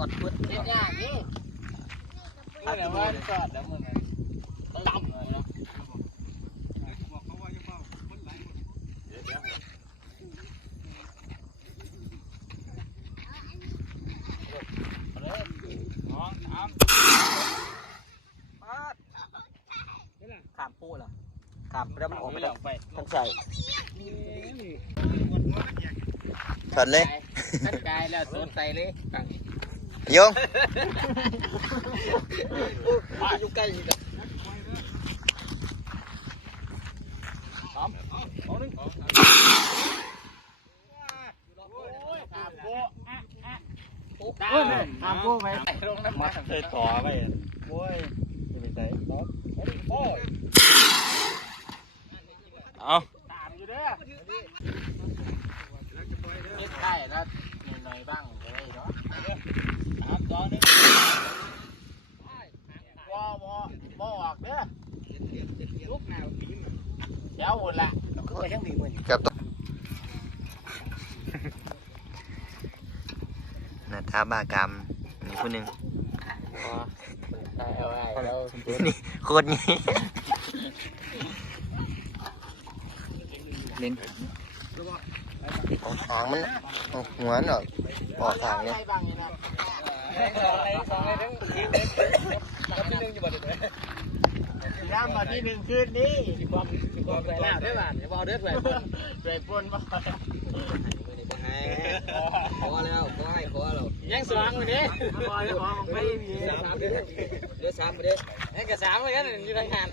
อดพุดเล่นยากนี่เอาแต่ว่าจอดแล้วมึงต่ำเลยนะขามปูเหรอขามแล้วมันออกไปแล้วทั้งใส่ถอดเลยขั้นกายแล้วโซนใส่เลยตั้งโยงอยู่ใกล้อีกอะสามสองหนึ่งขามโบอะอะได้ขามปูไปลงน้ำมันเคยต่อไปโว้ยจะไปใส่เอาตามอยู่ เด้อเฮ็ดได้แล้วหน่อยๆบ้างก็ได้เนาะ สามสองหนึ่งว้าวว้าวว้าวออกเด้อลุกแนวปีมันเดี๋ยวหุ่นละก็ยังดีเหมือนกับตัวนาทาบากรรมนี่ผู้หนึ่งนี่โคตรงี้เล่น เอาหางมันเอาหัวนออออกทางเนี่ยได้บ้างนี่นะสองเลยสองเลยทั้งทีมเลยกับที่หนึ่งอยู่บ่ได้เลยย่ำมาที่หนึ่งคืนนี้มีความมีความไปแล้วได้บ้านอย่าบอกเด้อเลยด้วยปนมาขอแล้วขอให้ขอเรายังสว่างเลยนี่ยพอจะพอไม่มีสามเด้อเด้อสามเด้อยังกับสามเหมือนกันอยู่ทางงาน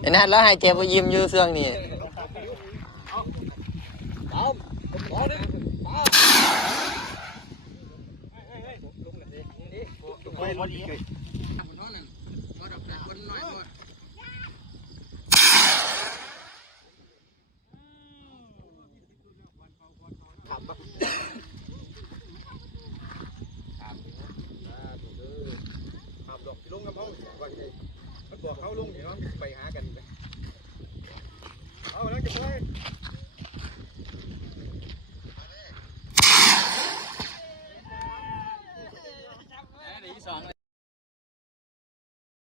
ไอ้นั่นแล้วให้เจ็บยิ้มอยู่เสื่องนี่ เอาขอหนึ่ง ไปพอดี ขับดอก ลงกับเขาว่าไงมันบอกเขาลงเดี๋ยวมันไปหากันไปเอาแล้วจะไป